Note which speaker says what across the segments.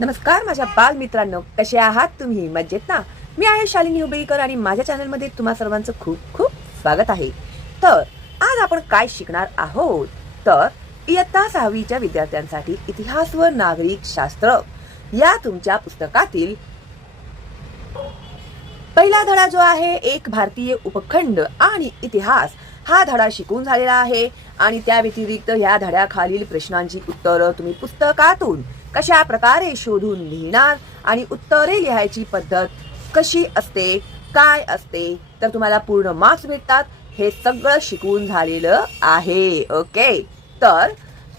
Speaker 1: नमस्कार माझ्या बालमित्रांनो. कसे आहात तुम्ही? मजेत ना? मी आहे शालिनी हुबळीकर आणि माझ्या चॅनलमध्ये तुम्हा सर्वांचं खूप खूप स्वागत आहे. तर आज आपण काय शिकणार आहोत? तर इयत्ता सहावीच्या विद्यार्थ्यांसाठी इतिहास व नागरिक शास्त्र. या तुमच्या पुस्तकातील पहिला धडा जो आहे एक भारतीय उपखंड आणि इतिहास हा धडा शिकून झालेला आहे. आणि त्या व्यतिरिक्त ह्या धड्याखालील प्रश्नांची उत्तरं तुम्ही पुस्तकातून कशा प्रकारे शोधून लिहिणार आणि उत्तरे लिहायची पद्धत कशी असते काय असते तर तुम्हाला पूर्ण मार्क्स भेटतात. हे सगळं शिकून झालेलं आहे ओके तर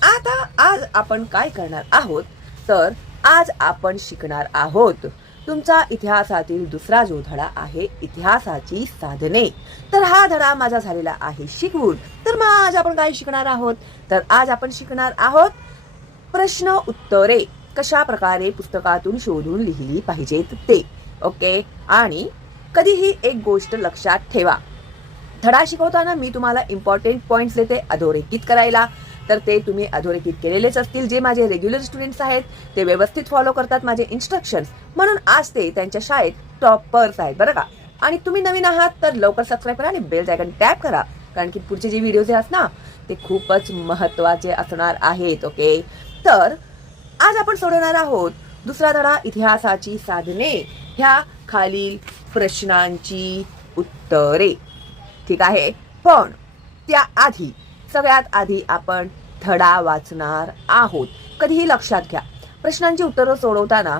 Speaker 1: आता आज आपण काय करणार आहोत? तर आज आपण शिकणार आहोत. तुमचा इतिहासातील दुसरा जो धडा आहे इतिहासाची साधने. तर हा धडा माझा झालेला आहे शिकवून. तर मग आज आपण काय शिकणार आहोत? तर आज आपण शिकणार आहोत प्रश्न उत्तरे कशा प्रकारे पुस्तकातून शोधून लिहिली पाहिजेत ते ओके? आणि कधीही एक गोष्ट लक्षात ठेवा. धडा शिकवताना मी तुम्हाला इम्पॉर्टंट पॉइंट्स देते अधोरेखित करायला. तर ते तुम्ही अधोरेखित केलेलेच असतील. जे माझे रेग्युलर स्टुडंट्स आहेत ते व्यवस्थित फॉलो करतात माझे इन्स्ट्रक्शन्स म्हणून आज ते त्यांच्या शाळेत टॉपर्स आहेत बरं का? आणि तुम्ही नवीन आहात तर लवकर सबस्क्राईब करा आणि बेल आयकन टॅप करा. कारण की पुढचे जे व्हिडिओज आहेत ना ते खूपच महत्त्वाचे असणार आहेत ओके? तर आज आपण सोडवणार आहोत दुसरा धडा इतिहासाची साधने. ह्या खालील प्रश्नांची उत्तरे. ठीक आहे? पण त्याआधी सगळ्यात आधी आपण धडा वाचणार आहोत. कधीही लक्षात घ्या. प्रश्नांची उत्तरं सोडवताना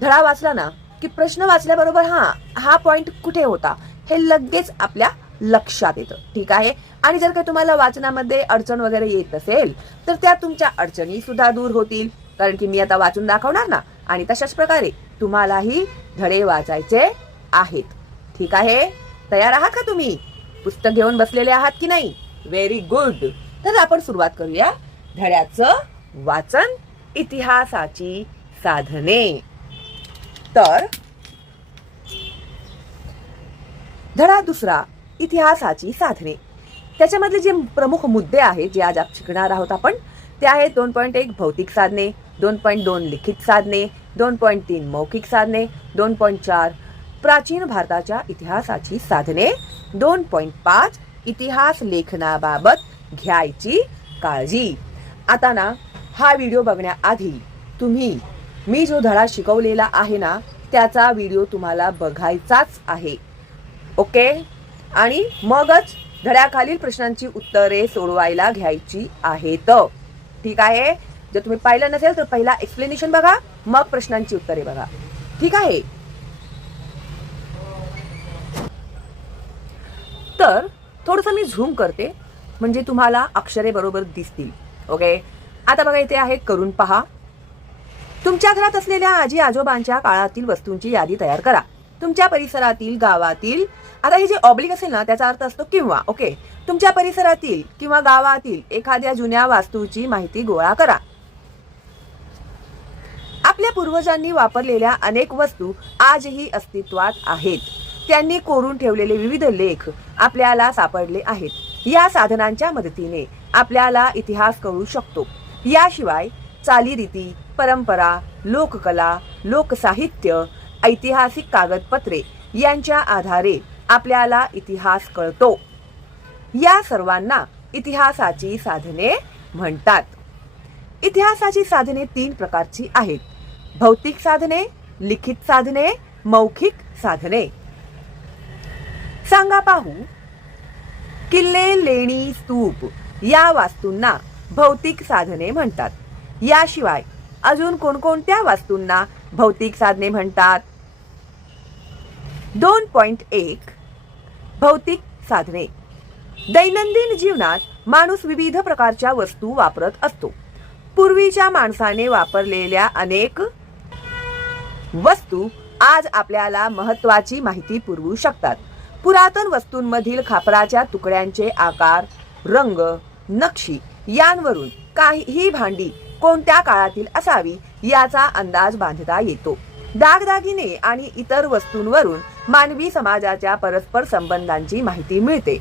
Speaker 1: धडा वाचला ना की प्रश्न वाचल्याबरोबर हा हा पॉईंट कुठे होता? हे लगेच आपल्या लक्षात येतं. ठीक आहे? आणि जर काही तुम्हाला वाचनामध्ये अडचण वगैरे येत असेल तर त्या तुमच्या अडचणी सुद्धा दूर होतील. कारण की मी आता वाचून दाखवणार ना? आणि तशाच प्रकारे तुम्हालाही धडे वाचायचे आहेत. ठीक आहे? तयार आहात का तुम्ही? पुस्तक घेऊन बसलेले आहात की नाही? व्हेरी गुड तर आपण सुरुवात करूया धड्याचं वाचन इतिहासाची साधने. तर धडा दुसरा. इतिहासाची साधने. त्याच्यामधले जे प्रमुख मुद्दे आहेत जे आज आप- शिकणार आहोत आपण ते आहेत दोन पॉईंट एक भौतिक साधने दोन पॉईंट दोन लिखित साधने दोन पॉईंट तीन मौखिक साधने दोन पॉईंट चार प्राचीन भारताच्या इतिहासाची साधने दोन पॉईंट पाच इतिहास लेखनाबाबत घ्यायची काळजी. आता ना हा व्हिडिओ बघण्याआधी तुम्ही मी जो धडा शिकवलेला आहे ना त्याचा व्हिडिओ तुम्हाला बघायचाच आहे. ओके? आणि मगच धड्याखालील प्रश्नांची उत्तरे सोडवायला घ्यायची आहेत. ठीक आहे? जर तुम्ही पाहिलं नसेल तर पहिला एक्सप्लेनेशन बघा मग प्रश्नांची उत्तरे बघा. ठीक आहे? तर थोडंसं मी झूम करते म्हणजे तुम्हाला अक्षरे बरोबर दिसतील. ओके? आता बघा इथे आहे करून पहा. तुमच्या घरात असलेल्या आजी आजोबांच्या काळातील वस्तूंची यादी तयार करा. तुमच्या परिसरातील गावातील आता हे जे ऑब्लिक असेल ना त्याचा अर्थ असतो किंवा ओके तुमच्या परिसरातील किंवा गावातील एखाद्या जुन्या वास्तूची माहिती गोळा करा. आपल्या पूर्वजांनी वापरलेल्या अनेक वस्तू आजही अस्तित्वात आहेत. त्यांनी कोरून ठेवलेले विविध लेख आपल्याला सापडले आहेत. या साधनांच्या मदतीने आपल्याला इतिहास कळू शकतो. याशिवाय चालीरीती परंपरा लोककला लोकसाहित्य ऐतिहासिक कागदपत्रे यांच्या आधारे आपल्याला इतिहास कळतो. या सर्वांना इतिहासाची साधने म्हणतात. इतिहासाची साधने तीन प्रकारची आहेत. भौतिक साधने लिखित साधने मौखिक साधने. सांगा पाहू. किल्ले लेणी स्तूप या वास्तूंना भौतिक साधने म्हणतात. याशिवाय अजून कोणकोणत्या वास्तूंना भौतिक साधने म्हणतात. दोन पॉइंट एक भौतिक साधने. दैनंदिन जीवनात माणूस विविध प्रकारच्या वस्तू वापरत असतो. पूर्वीच्या माणसाने वापरलेल्या अनेक वस्तू आज आपल्याला महत्वाची माहिती पुरवू शकतात. पुरातन वस्तूंमधील खापराच्या तुकड्यांचे आकार रंग नक्षी यांवरून काही ही भांडी कोणत्या काळातील असावी याचा अंदाज बांधता येतो. दागदागिने आणि इतर वस्तूंवरून मानवी समाजाच्या परस्पर संबंधांची माहिती मिळते.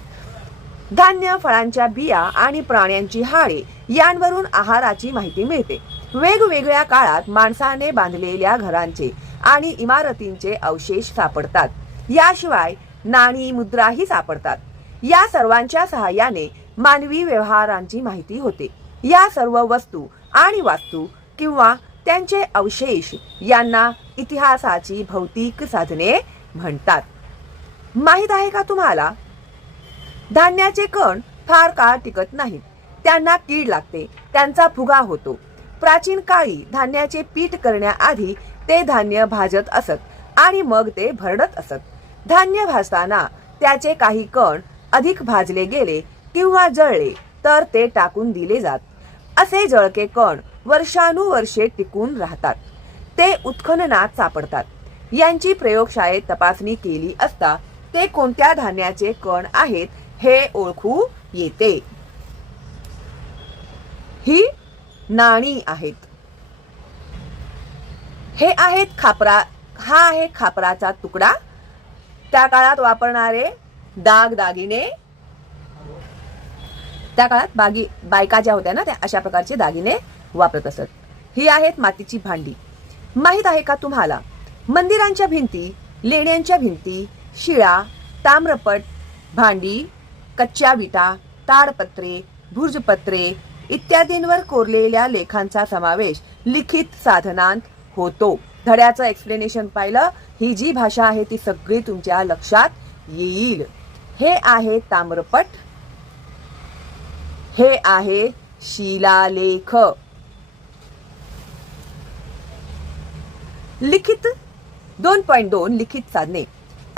Speaker 1: धान्य फळांच्या बिया आणि प्राण्यांची हाडे यांवरून आहाराची माहिती मिळते. वेगवेगळ्या काळात माणसाने बांधलेल्या घरांचे आणि इमारतींचे अवशेष सापडतात. याशिवाय नाणी मुद्राही सापडतात. या सर्वांच्या सहाय्याने मानवी व्यवहारांची माहिती होते. या सर्व वस्तू आणि वास्तू किंवा त्यांचे अवशेष यांना इतिहासाची भौतिक साधने म्हणतात. माहीत आहे का तुम्हाला? धान्याचे कण फार काळ टिकत नाहीत. त्यांना कीड लागते. त्यांचा फुगा होतो. प्राचीन काळी धान्याचे पीठ करण्याआधी ते धान्य भाजत असत आणि मग ते भरडत असत. धान्य भाजताना त्याचे काही कण अधिक भाजले गेले किंवा जळले तर ते टाकून दिले जात. असे जळके कण वर्षानुवर्षे टिकून राहतात. ते उत्खननात सापडतात. यांची प्रयोगशाळेत तपासणी केली असता ते कोणत्या धान्याचे कण आहेत हे ओळखू येते. ही नाणी आहेत. हे आहेत खापरा हा आहे खापराचा तुकडा. त्या काळात वापरणारे दाग दागिने. त्या काळात बागी बायका ज्या होत्या ना त्या अशा प्रकारचे दागिने. वापरत असत. ही आहेत मातीची भांडी. माहीत आहे का तुम्हाला? मंदिरांच्या भिंती लेण्यांच्या भिंती शिळा ताम्रपट भांडी कच्च्या विटा ताडपत्रे भुर्जपत्रे इत्यादींवर कोरलेल्या लेखांचा समावेश लिखित साधनांत होतो. धड्याचं एक्सप्लेनेशन पाहिलं ही जी भाषा आहे ती सगळी तुमच्या लक्षात येईल. हे आहे ताम्रपट. हे आहे शिलालेख. लिखित दोन पॉईंट दोन लिखित साधने.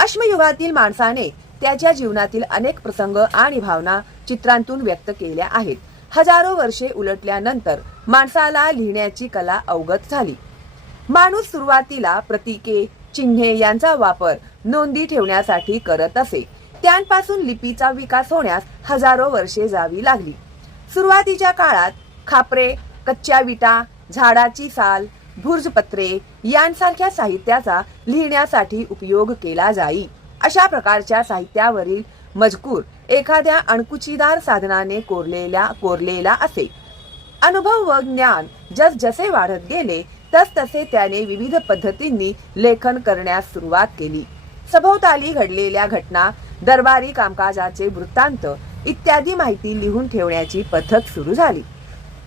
Speaker 1: अश्मयुगातील माणसाने त्याच्या जीवनातील अनेक प्रसंग आणि भावना चित्रांतून व्यक्त केल्या आहेत. हजारो वर्षे उलटल्यानंतर माणसाला लिहिण्याची कला अवगत झाली. माणूस सुरुवातीला प्रतीके चिन्हे यांचा वापर नोंदी ठेवण्यासाठी करत असे. त्यांपासून लिपीचा विकास होण्यास हजारो वर्षे जावी लागली. सुरुवातीच्या काळात खापरे कच्च्या विटा झाडाची साल भुर्जपत्रे यांसारख्या साहित्याचा लिहिण्यासाठी उपयोग केला जाई. अशा प्रकारच्या साहित्यावरील मजकूर एखाद्या अणकुचीदार साधनाने कोरलेल्या कोरलेला असे. अनुभव व ज्ञान जस जसे वाढत गेले तस तसे त्याने विविध पद्धतींनी लेखन करण्यास सुरुवात केली. सभोवताली घडलेल्या घटना दरबारी कामकाजाचे वृत्तांत इत्यादी माहिती लिहून ठेवण्याची पद्धत सुरू झाली.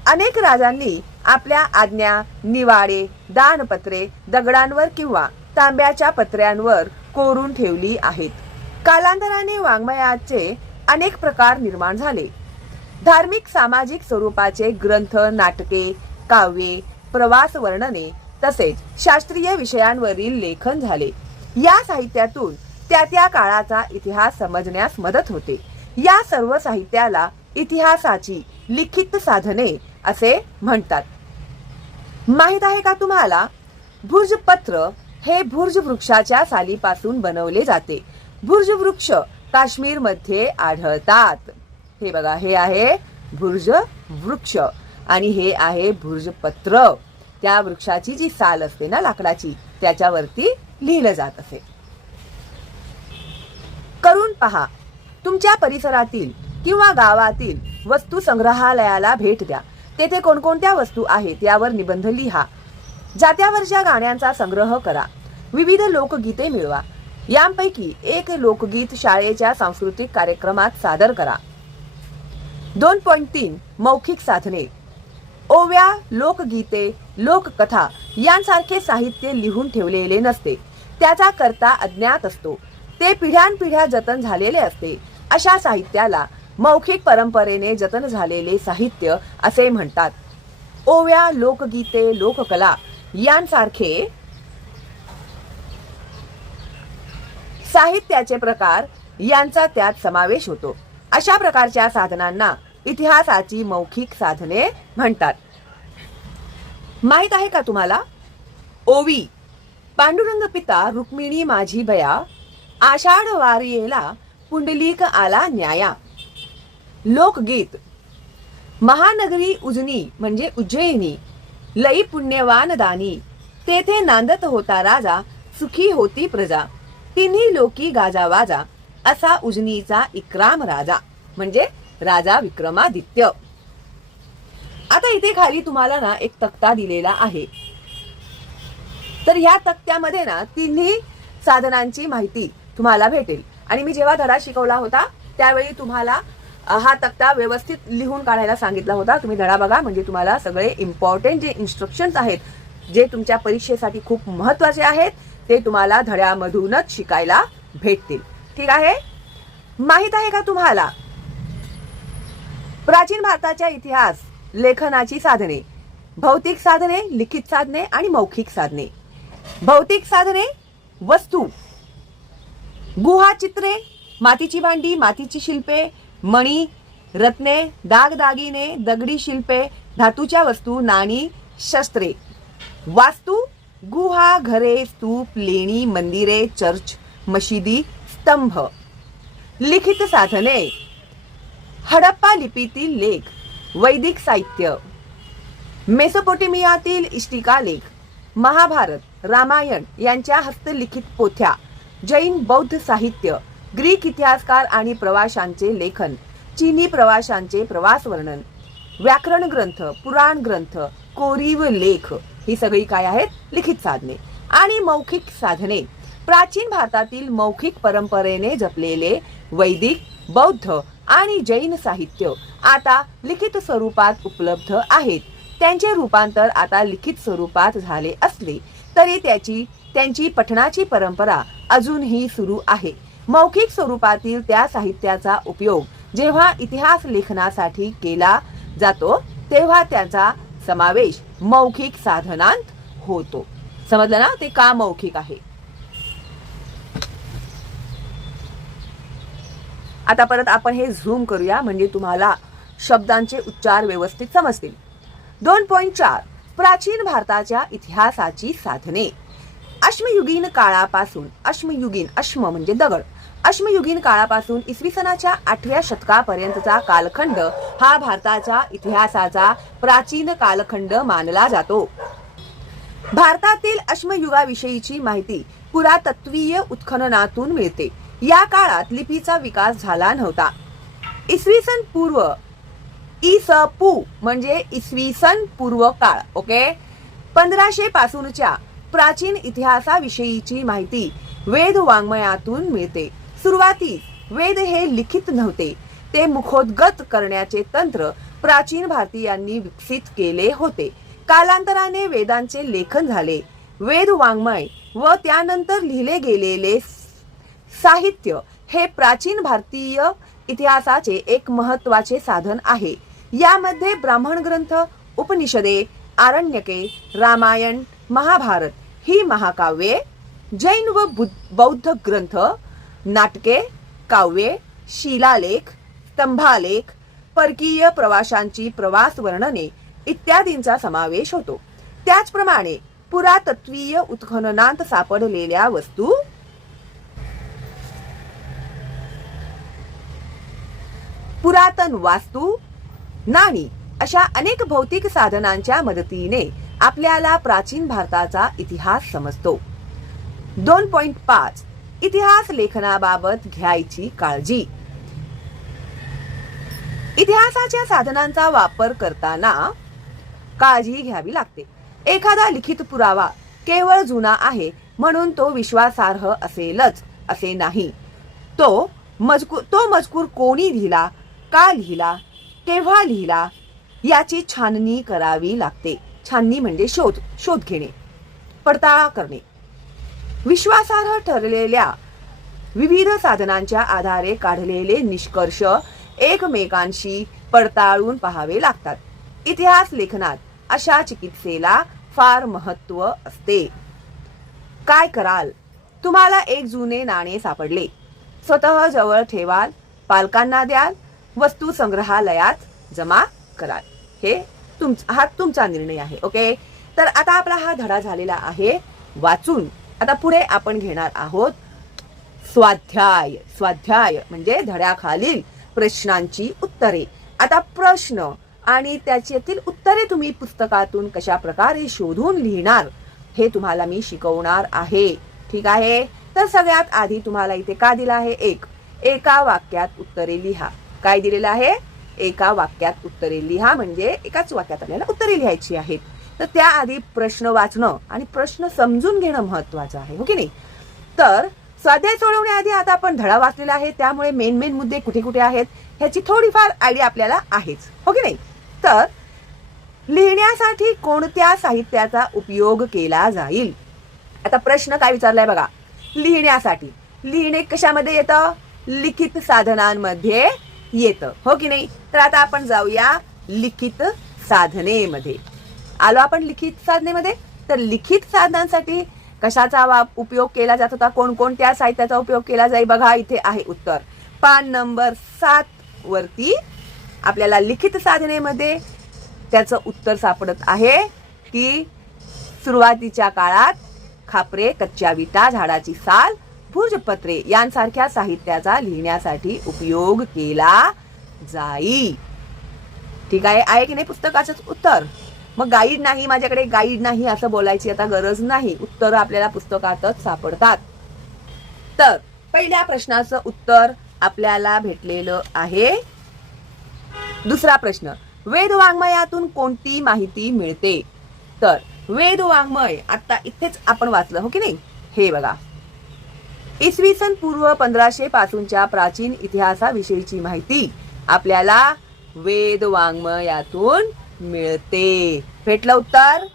Speaker 1: अनेक राजांनी आपल्या आज्ञा निवाडे दानपत्रे दगडांवर किंवा तांब्याच्या पत्र्यांवर कोरून ठेवली आहेत. कालांतराने वाङ्मयाचे अनेक प्रकार निर्माण झाले. धार्मिक सामाजिक स्वरूपाचे ग्रंथ नाटके काव्ये प्रवास वर्णने तसेच शास्त्रीय विषयांवरील लेखन झाले. या साहित्यातून त्या त्या काळाचा इतिहास समजण्यास मदत होते. या सर्व साहित्याला इतिहासाची लिखित साधने असे म्हणतात. माहीत आहे का तुम्हाला? भुर्जपत्र हे भुर्ज वृक्षाच्या सालीपासून बनवले जाते. भुर्ज वृक्ष काश्मीरमध्ये आढळतात. हे बघा हे आहे भुर्ज वृक्ष आणि हे आहे भुर्जपत्र. त्या वृक्षाची जी साल असते ना लाकडाची त्याच्यावरती लिहिलं जात असे. करून पहा. तुमच्या परिसरातील किंवा गावातील वस्तू संग्रहालयाला भेट द्या. तेथे कोणकोणत्या वस्तू आहेत यावर निबंध लिहा. जात्यावरच्या गाण्यांचा संग्रह करा. विविध लोकगीते मिळवा. यांपैकी एक लोकगीत शाळेच्या सांस्कृतिक कार्यक्रमात सादर करा. दोन पॉईंट तीन मौखिक साधने. ओव्या लोकगीते लोककथा यांसारखे साहित्य लिहून ठेवलेले नसते. त्याचा करता अज्ञात असतो. ते पिढ्यानपिढ्या जतन झालेले असते. अशा साहित्याला मौखिक परंपरेने जतन झालेले साहित्य असे म्हणतात. ओव्या लोकगीते लोककला यांसारखे साहित्याचे प्रकार यांचा त्यात समावेश होतो. अशा प्रकारच्या साधनांना इतिहासाची मौखिक साधने म्हणतात. माहीत आहे का तुम्हाला? ओवी पांडुरंग पिता रुक्मिणी माझी बया आषाढ वारियेला पुंडलिक आला न्याया. लोकगीत. महानगरी उजनी म्हणजे उज्जयिनी. लई पुण्यवान दानी. तेथे नांदत होता राजा सुखी होती प्रजा. तिन्ही लोकी गाजावाजा असा उजनीचा इक्राम राजा म्हणजे राजा विक्रमादित्य. आता इथे खाली तुम्हाला ना एक तक्ता दिलेला आहे. तर ह्या तक्त्यामध्ये ना तिन्ही साधनांची माहिती तुम्हाला भेटेल. आणि मी जेव्हा धडा शिकवला होता त्यावेळी तुम्हाला हा तक्ता व्यवस्थित लिहून काढायला सांगितला होता. तुम्ही धडा बघा म्हणजे तुम्हाला सगळे इम्पॉर्टंट जे इन्स्ट्रक्शन्स आहेत जे तुमच्या परीक्षेसाठी खूप महत्त्वाचे आहेत ते तुम्हाला धड्यामधूनच शिकायला भेटतील. ठीक आहे? माहीत आहे का तुम्हाला? प्राचीन भारताच्या इतिहास लेखनाची साधने भौतिक साधने लिखित साधने आणि मौखिक साधने. भौतिक साधने वस्तू गुहाचित्रे मातीची भांडी मातीची शिल्पे मणी रत्ने दागदागिने दगडी शिल्पे धातूच्या वस्तू नाणी शस्त्रे. वास्तू गुहा घरे स्तूप लेणी मंदिरे चर्च मशिदी स्तंभ. लिखित साधने. हडप्पा लिपीतील लेख. वैदिक साहित्य. मेसोपोटेमियातील इष्टिका लेख. महाभारत रामायण यांच्या हस्तलिखित पोथ्या. जैन बौद्ध साहित्य. ग्रीक इतिहासकार आणि प्रवाशांचे लेखन चीनी प्रवाशांचे प्रवास वर्णन व्याकरण ग्रंथ पुराण ग्रंथ कोरीव लेख ही सगळी काय आहेत? लिखित साधने. आणि मौखिक साधने. प्राचीन भारतातील मौखिक परंपरेने जपलेले वैदिक बौद्ध आणि जैन साहित्य आता लिखित स्वरूपात उपलब्ध आहेत. त्यांचे रूपांतर आता लिखित स्वरूपात झाले असले तरी त्याची त्यांची पठणाची परंपरा अजूनही सुरू आहे. मौखिक स्वरूपातील त्या साहित्याचा उपयोग जेव्हा इतिहास लेखनासाठी केला जातो तेव्हा त्याचा समावेश मौखिक साधनांत होतो. समजलं ना? ते का मौखिक आहे? आता परत आपण हे झूम करूया म्हणजे तुम्हाला शब्दांचे उच्चार व्यवस्थित समजतील. दोन पॉईंट चार. प्राचीन भारताच्या इतिहासाची साधने. अश्मयुगीन काळापासून अश्मयुगीन अश्म म्हणजे दगड. अश्मयुगीन काळापासून इसवी सनाच्या आठव्या शतकापर्यंतचा कालखंड हा भारताच्या इतिहासाचा प्राचीन कालखंड मानला जातो. भारतातील अश्मयुगाविषयीची माहिती पुरातत्वीय उत्खननातून मिळते. या काळात लिपीचा विकास झाला नव्हता. इसवी सन पूर्व इस स पू म्हणजे इसवी सन पूर्व काळ ओके? पंधराशे पासूनच्या प्राचीन इतिहासाविषयीची माहिती वेद वाङ्मयातून मिळते. सुरुवातीस वेद हे लिखित नव्हते. ते मुखोद्गत करण्याचे तंत्र प्राचीन भारतीयांनी विकसित केले होते. कालांतराने वेदांचे लेखन झाले. वेद वाङ्मय व त्यानंतर लिहिले गेलेले साहित्य हे प्राचीन भारतीय इतिहासाचे एक महत्त्वाचे साधन आहे. यामध्ये ब्राह्मण ग्रंथ उपनिषदे आरण्यके रामायण महाभारत ही महाकाव्ये जैन व बुद्ध- बौद्ध ग्रंथ नाटके काव्ये शिलालेख स्तंभालेख परकीय प्रवाशांची प्रवास वर्णने इत्यादींचा समावेश होतो. त्याचप्रमाणे पुरातत्वीय उत्खननात सापडलेल्या वस्तू पुरातन वास्तू नाणी अशा अनेक भौतिक साधनांच्या मदतीने आपल्याला प्राचीन भारताचा इतिहास समजतो. दोन पॉइंट पाच. इतिहास लेखनाबाबत घ्यायची काळजी. इतिहासाच्या साधनांचा वापर करताना काळजी घ्यावी लागते. एखादा लिखित पुरावा केवळ जुना आहे म्हणून तो विश्वासार्ह असेलच असे नाही. तो मजकूर तो मजकूर कोणी लिहिला का लिहिला केव्हा लिहिला याची छाननी करावी लागते. छाननी म्हणजे शोध शोध घेणे पडताळा करणे. विश्वासार्ह ठरलेल्या विविध साधनांच्या आधारे काढलेले निष्कर्ष एकमेकांशी पडताळून पाहावे लागतात. इतिहास लेखनात अशा चिकित्सेला फार महत्त्व असते. काय कराल? तुम्हाला एक जुने नाणे सापडले. स्वतः जवळ ठेवाल पालकांना द्याल वस्तू संग्रहालयात जमा कराल. हे तुम हा तुमचा निर्णय आहे ओके तर आता आपला हा धडा झालेला आहे वाचून. आता पुढे आपण घेणार आहोत स्वाध्याय. स्वाध्याय म्हणजे धड्याखालील प्रश्नांची उत्तरे. आता प्रश्न आणि त्याच्यातील उत्तरे तुम्ही पुस्तकातून कशा प्रकारे शोधून लिहिणार हे तुम्हाला मी शिकवणार आहे. ठीक आहे? तर सगळ्यात आधी तुम्हाला इथे का दिला आहे? एक. एका वाक्यात उत्तरे लिहा. काय दिलेलं आहे? एका वाक्यात उत्तरे लिहा म्हणजे एकाच वाक्यात आपल्याला उत्तरे लिहायची आहेत. तर त्याआधी प्रश्न वाचणं आणि प्रश्न समजून घेणं महत्वाचं आहे हो की नाही? तर स्वाध्याय सोडवण्याआधी आता आपण धडा वाचलेला आहे त्यामुळे मेन मेन मुद्दे कुठे कुठे आहेत ह्याची थोडीफार आयडिया आपल्याला आहेच हो की नाही? तर लिहिण्यासाठी कोणत्या साहित्याचा उपयोग केला जाईल? आता प्रश्न काय विचारलाय बघा. लिहिण्यासाठी. लिहिणे कशामध्ये येतं? लिखित साधनांमध्ये येतं. हो की नाही? तर आता आपण जाऊया लिखित साधनेमध्ये. आलो आपण लिखित साधनेमध्ये? तर लिखित साधनांसाठी कशाचा वा उपयोग केला जात होता? कोणकोणत्या साहित्याचा उपयोग केला जाईल बघा इथे आहे उत्तर. पान नंबर सात वरती आपल्याला लिखित साधनेमध्ये त्याचं उत्तर सापडत आहे की सुरुवातीच्या काळात खापरे कच्च्या विटा झाडाची साल भुजपत्रे यांसारख्या साहित्याचा लिहिण्यासाठी उपयोग केला जाई. ठीक आहे आहे की नाही पुस्तकाचंच उत्तर? मग गाईड नाही माझ्याकडे गाईड नाही असं बोलायची आता गरज नाही. उत्तर आपल्याला पुस्तकातच सापडतात. तर पहिल्या प्रश्नाचं उत्तर आपल्याला भेटलेलं आहे. दुसरा प्रश्न वेद वाङ्मयातून कोणती माहिती मिळते? तर वेद वाङ्मय आता इथेच आपण वाचलं हो की नाही? हे बघा. इसवी सन पूर्व पंधराशे पासूनच्या प्राचीन इतिहासाविषयीची माहिती आपल्याला वेद वाङ्मयातून मिळते. भेटलं उत्तर?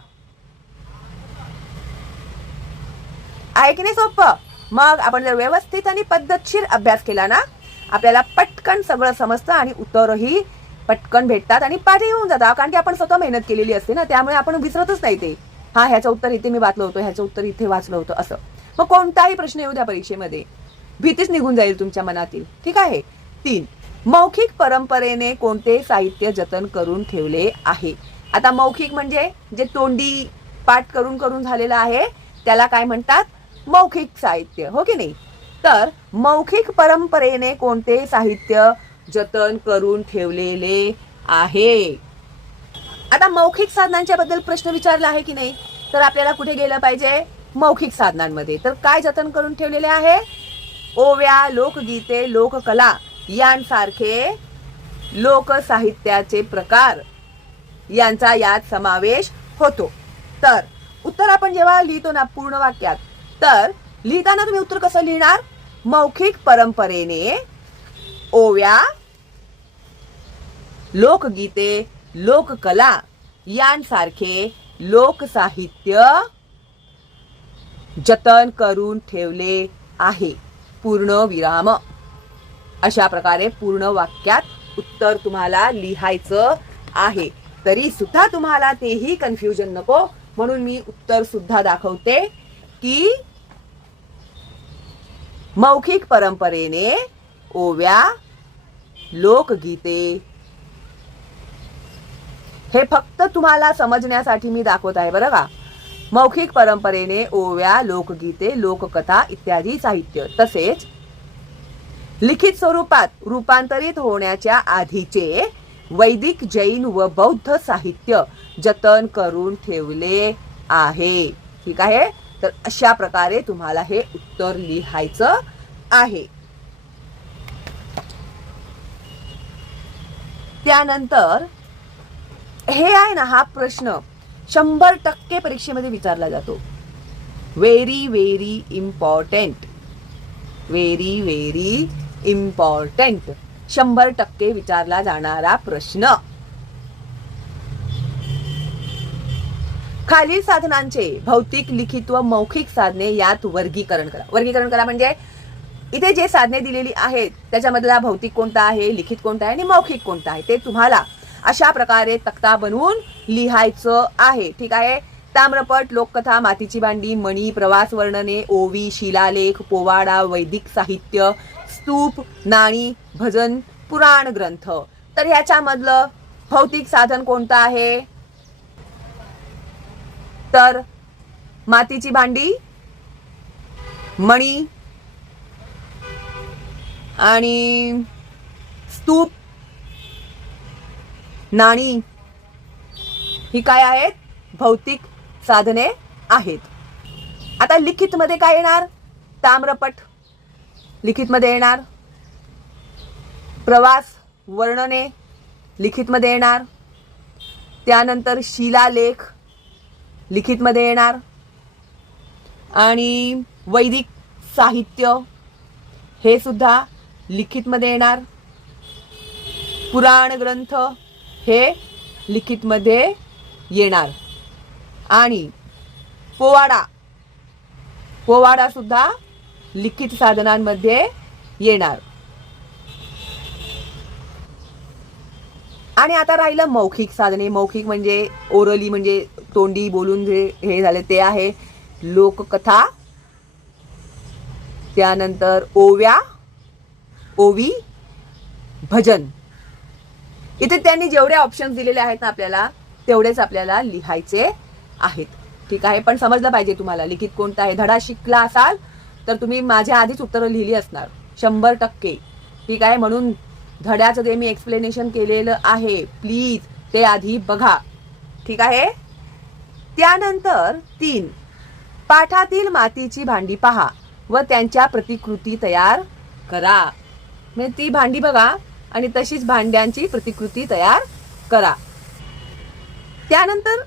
Speaker 1: आहे की नाही सोपं. मग आपण जर व्यवस्थित आणि पद्धतशीर अभ्यास केला ना आपल्याला पटकन सगळं समजतं आणि उत्तरही पटकन भेटतात आणि पाठी होऊन जातात. कारण की आपण स्वतः मेहनत केलेली असते ना त्यामुळे आपण विसरतच नाही ते. हा ह्याचं उत्तर इथे मी वाचलं होतं ह्याचं उत्तर इथे वाचलं होतं असं. मग कोणताही प्रश्न येऊ द्या परीक्षेमध्ये. भीतीच निघून जाईल तुमच्या मनातील. ठीक आहे? तीन. मौखिक परंपरेने कोणते साहित्य जतन करून ठेवले आहे? आता मौखिक म्हणजे जे तोंडी पाठ करून करून झालेलं आहे त्याला काय म्हणतात? मौखिक साहित्य. हो की नाही? तर मौखिक परंपरेने कोणते साहित्य जतन करून ठेवलेले आहे? आता मौखिक साधनांच्या बद्दल प्रश्न विचारला आहे की नाही? तर आपल्याला कुठे गेलं पाहिजे? मौखिक साधनांमध्ये. तर काय जतन करून ठेवलेले आहे? ओव्या लोकगीते लोककला यांसारखे लोकसाहित्याचे प्रकार यांचा यात समावेश होतो. तर उत्तर आपण जेव्हा लिहितो ना पूर्ण वाक्यात तर लिहिताना तुम्ही उत्तर कसं लिहिणार? मौखिक परंपरेने ओव्या लोकगीते लोककला यांसारखे लोकसाहित्य जतन करून ठेवले आहे. पूर्ण विराम. अशा प्रकारे पूर्ण वाक्यात उत्तर तुम्हाला लिहायचं आहे. तरी सुद्धा तुम्हाला तेही कन्फ्युजन नको. म्हणून मी उत्तर सुद्धा दाखवते की मौखिक परंपरेने ओव्या लोकगीते. हे फक्त तुम्हाला समजण्यासाठी मी दाखवत आहे बरं का? मौखिक परंपरेने ओव्या लोकगीते लोककथा इत्यादी साहित्य तसेच लिखित स्वरूपात रूपांतरित होण्याच्या आधीचे वैदिक जैन व बौद्ध साहित्य जतन करून ठेवले आहे. ठीक आहे? तर अशा प्रकारे तुम्हाला हे उत्तर लिहायचं आहे. त्यानंतर हे आहे ना हा प्रश्न. शंभर टक्के परीक्षेमध्ये विचारला जातो. Very very important very very important शंभर टक्के विचारला जाणारा प्रश्न. खालील साधनांचे भौतिक लिखित व मौखिक साधने यात वर्गीकरण करा. वर्गीकरण करा म्हणजे इथे जे साधने दिलेली आहेत त्याच्यामधला भौतिक कोणता आहे लिखित कोणता आहे आणि मौखिक कोणता आहे ते तुम्हाला अशा प्रकारे तक्ता बनवून लिहायचं आहे. ठीक आहे? ताम्रपट लोककथा मातीची भांडी मणी प्रवास वर्णने ओवी शिलालेख पोवाडा वैदिक साहित्य स्तूप नाणी भजन पुराण ग्रंथ. तर ह्याच्यामधलं भौतिक साधन कोणतं आहे? तर मातीची भांडी मणी आणि स्तूप नाणी ही काय आहेत? भौतिक साधने आहेत. आता लिखितमध्ये काय येणार? ताम्रपट लिखितमध्ये येणार. प्रवास वर्णने लिखितमध्ये येणार. त्यानंतर शिलालेख लिखितमध्ये येणार. आणि वैदिक साहित्य हे सुद्धा लिखितमध्ये येणार. पुराण ग्रंथ हे लिखितमध्ये येणार. आणि पोवाडा पोवाडासुद्धा लिखित साधनांमध्ये येणार. आणि आता राहिलं मौखिक साधने. मौखिक म्हणजे ओरली म्हणजे तोंडी बोलून जे हे झाले ते आहे. लोककथा त्यानंतर ओव्या ओवी भजन. इथे त्यांनी जेवढे ऑप्शन्स दिलेले आहेत ना आपल्याला तेवढेच आपल्याला लिहायचे आहेत. ठीक आहे? पण समजलं पाहिजे तुम्हाला लिखित कोणता आहे? धडा शिकला असाल तर तुम्ही माझ्या आधीच उत्तरं लिहिली असणार. शंभर टक्के. ठीक आहे? म्हणून धड्याचं जे मी एक्सप्लेनेशन केलेलं आहे प्लीज ते आधी बघा. ठीक आहे? त्यानंतर तीन. पाठातील मातीची भांडी पहा व त्यांच्या प्रतिकृती तयार करा. म्हणजे ती भांडी बघा. आणि तशीच भांड्यांची प्रतिकृती तयार करा. त्यानंतर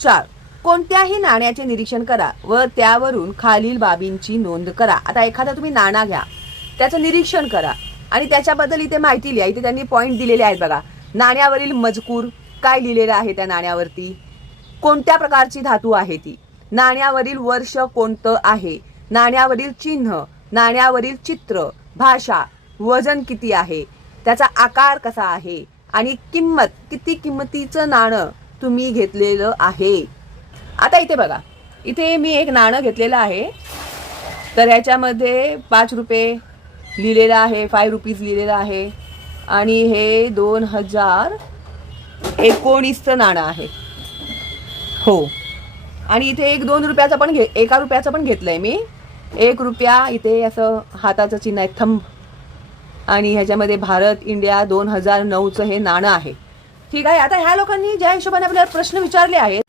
Speaker 1: चार. कोणत्याही नाण्याचे निरीक्षण करा व त्यावरून खालील बाबींची नोंद करा. आता एखादा तुम्ही नाणा घ्या. त्याचं निरीक्षण करा आणि त्याच्याबद्दल इथे माहिती लिहा. इथे त्यांनी पॉईंट दिलेले आहेत बघा. नाण्यावरील मजकूर काय लिहिलेलं आहे त्या नाण्यावरती? कोणत्या प्रकारची धातू आहे ती? नाण्यावरील वर्ष कोणतं आहे? नाण्यावरील चिन्ह नाण्यावरील चित्र भाषा वजन किती आहे? त्याचा आकार कसा आहे आणि किंमत किती किंमतीचं नाणं तुम्ही घेतलेलं आहे. आता इथे बघा. इथे मी एक नाणं घेतलेलं आहे. तर ह्याच्यामध्ये पाच रुपये लिहिलेलं आहे फाय रुपीज लिहिलेलं आहे. आणि हे दोन हजार एकोणीसचं नाणं आहे. हो. आणि इथे एक दोन रुपयाचं पण घे एका रुपयाचं पण घेतलं आहे मी. एक रुपया इथे असं हाताचं चिन्ह आहे थंब. आणि ह्याच्यामध्ये भारत इंडिया दोन हजार नऊचं हे नाणं आहे. ठीक आहे आता ह्या लोकांनी ज्या हिशोबाने आपल्याला प्रश्न विचारले आहेत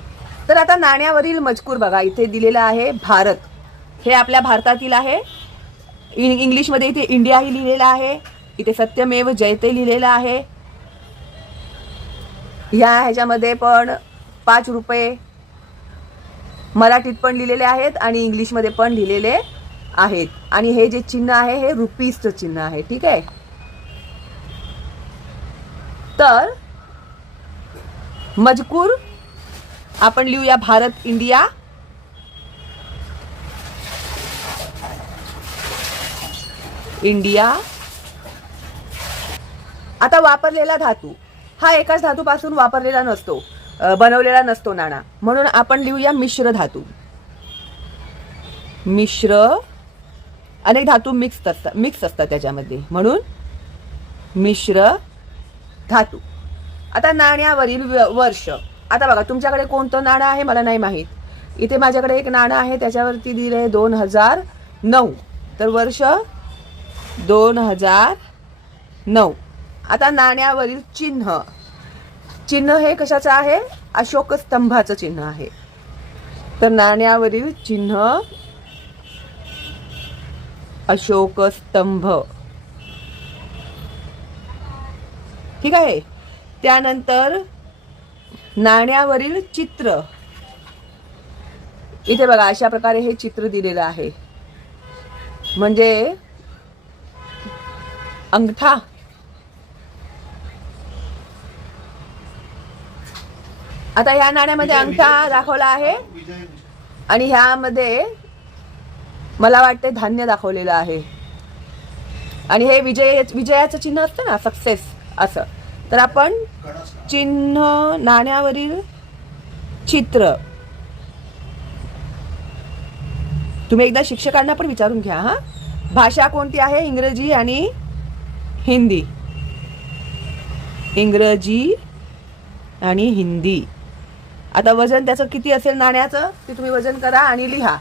Speaker 1: तर आता नाण्यावरील मजकूर बघा इथे दिलेला आहे भारत. हे आपल्या भारतातील आहे. इन इंग्लिशमध्ये इथे इंडियाही लिहिलेलं आहे. इथे सत्यमेव जयते लिहिलेलं आहे. ह्या ह्याच्यामध्ये पण पाच रुपये मराठीत पण लिहिलेले आहेत आणि इंग्लिशमध्ये पण लिहिलेले आहेत. आणि हे जे चिन्ह आहे हे रुपीजचं चिन्ह आहे ठीक आहे? तर मजकूर आपण लिहूया भारत इंडिया. इंडिया. आता वापरलेला धातू. हा एकाच धातूपासून वापरलेला नसतो. बनवलेला नसतो नाणा. म्हणून आपण लिहूया मिश्र धातू. मिश्र अनेक धातू मिक्स असतात मिक्स असतात त्याच्यामध्ये. म्हणून मिश्र धातू. आता नाण्यावरील व- वर्ष. आता बघा तुमच्याकडे कोणतं नाणं आहे मला नाही माहीत. इथे माझ्याकडे एक नाणं आहे त्याच्यावरती दिलं आहे दोन हजार नऊ. तर वर्ष दोन हजार नऊ. आता नाण्यावरील चिन्ह. चिन्ह हे कशाचं आहे? अशोक स्तंभाचं चिन्ह आहे. तर नाण्यावरील चिन्ह अशोक स्तंभ ठीक आहे? त्यानंतर नाण्यावरील चित्र. इथे बघा अशा प्रकारे हे चित्र दिलेलं आहे. म्हणजे अंगठा. आता ह्या नाण्यामध्ये अंगठा दाखवला आहे. आणि ह्यामध्ये मला वाटते धान्य दाखवलेलं आहे. आणि हे विजय विजयाचं चिन्ह असतं ना सक्सेस असं. तर आपण चिन्ह नाण्यावरील चित्र. तुम्ही एकदा शिक्षकांना पण विचारून घ्या हा. भाषा कोणती आहे? इंग्रजी आणि हिंदी. इंग्रजी आणि हिंदी. आता वजन त्याचं किती असेल नाण्याचं? ते तुम्ही वजन करा आणि लिहा.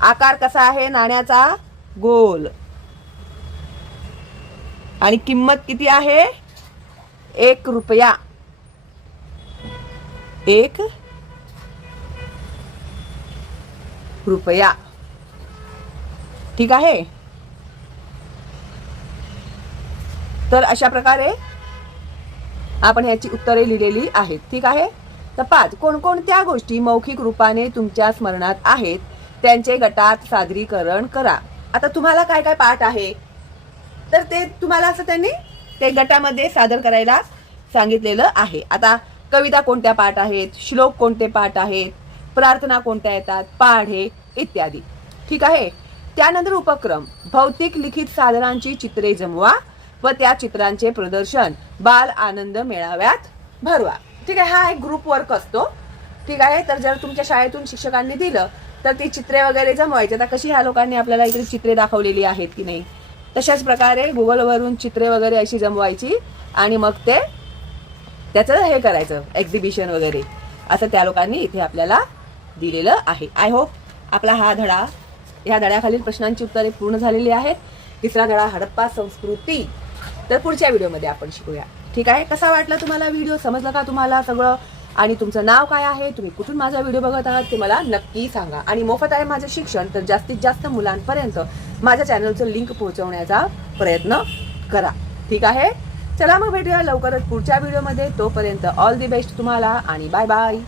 Speaker 1: आकार कसा आहे? नाण्याचा गोल. आणि किंमत किती आहे? एक रुपया. एक रुपया. ठीक आहे? तर अशा प्रकारे आपण ह्याची उत्तरे लिहिलेली आहेत. ठीक आहे? तर पाच. कोणकोणत्या गोष्टी मौखिक रूपाने तुमच्या स्मरणात आहेत? त्यांचे गटात सादरीकरण करा. आता तुम्हाला काय काय पाठ आहे? तर ते तुम्हाला असं त्यांनी ते गटामध्ये सादर करायला सांगितलेलं आहे. आता कविता कोणत्या पाठ आहेत? श्लोक कोणते पाठ आहेत? प्रार्थना कोणत्या येतात? पाढे इत्यादी. ठीक आहे? त्यानंतर उपक्रम. भौतिक लिखित साधनांची चित्रे जमवा व त्या चित्रांचे प्रदर्शन बाल आनंद मेळाव्यात भरवा. ठीक आहे? हा एक ग्रुप वर्क असतो. ठीक आहे? तर जर तुमच्या शाळेतून शिक्षकांनी दिलं तर ती चित्रे वगैरे जमवायची. आता कशी ह्या लोकांनी आपल्याला इकडे चित्रे दाखवलेली आहेत की नाही? तशाच प्रकारे गुगलवरून चित्रे वगैरे अशी जमवायची आणि मग ते त्याचं हे करायचं एक्झिबिशन वगैरे. असं त्या लोकांनी इथे आपल्याला दिलेलं आहे. आय होप आपला हा धडा ह्या धड्याखालील प्रश्नांची उत्तरे पूर्ण झालेली आहेत. तिसरा धडा हडप्पा संस्कृती. तर पुढच्या व्हिडिओमध्ये आपण शिकूया. ठीक आहे? कसा वाटला तुम्हाला व्हिडिओ? समजला का तुम्हाला सगळं? आणि तुमचं नाव काय आहे तुम्ही कुठून माझा व्हिडिओ बघत आहात ते मला नक्की सांगा. आणि मोफत आहे माझं शिक्षण तर जास्तीत जास्त मुलांपर्यंत माझ्या चॅनलचं लिंक पोहोचवण्याचा प्रयत्न करा. ठीक आहे? चला मग भेटूया लवकरच पुढच्या व्हिडिओमध्ये. तोपर्यंत ऑल दी बेस्ट तुम्हाला आणि बाय बाय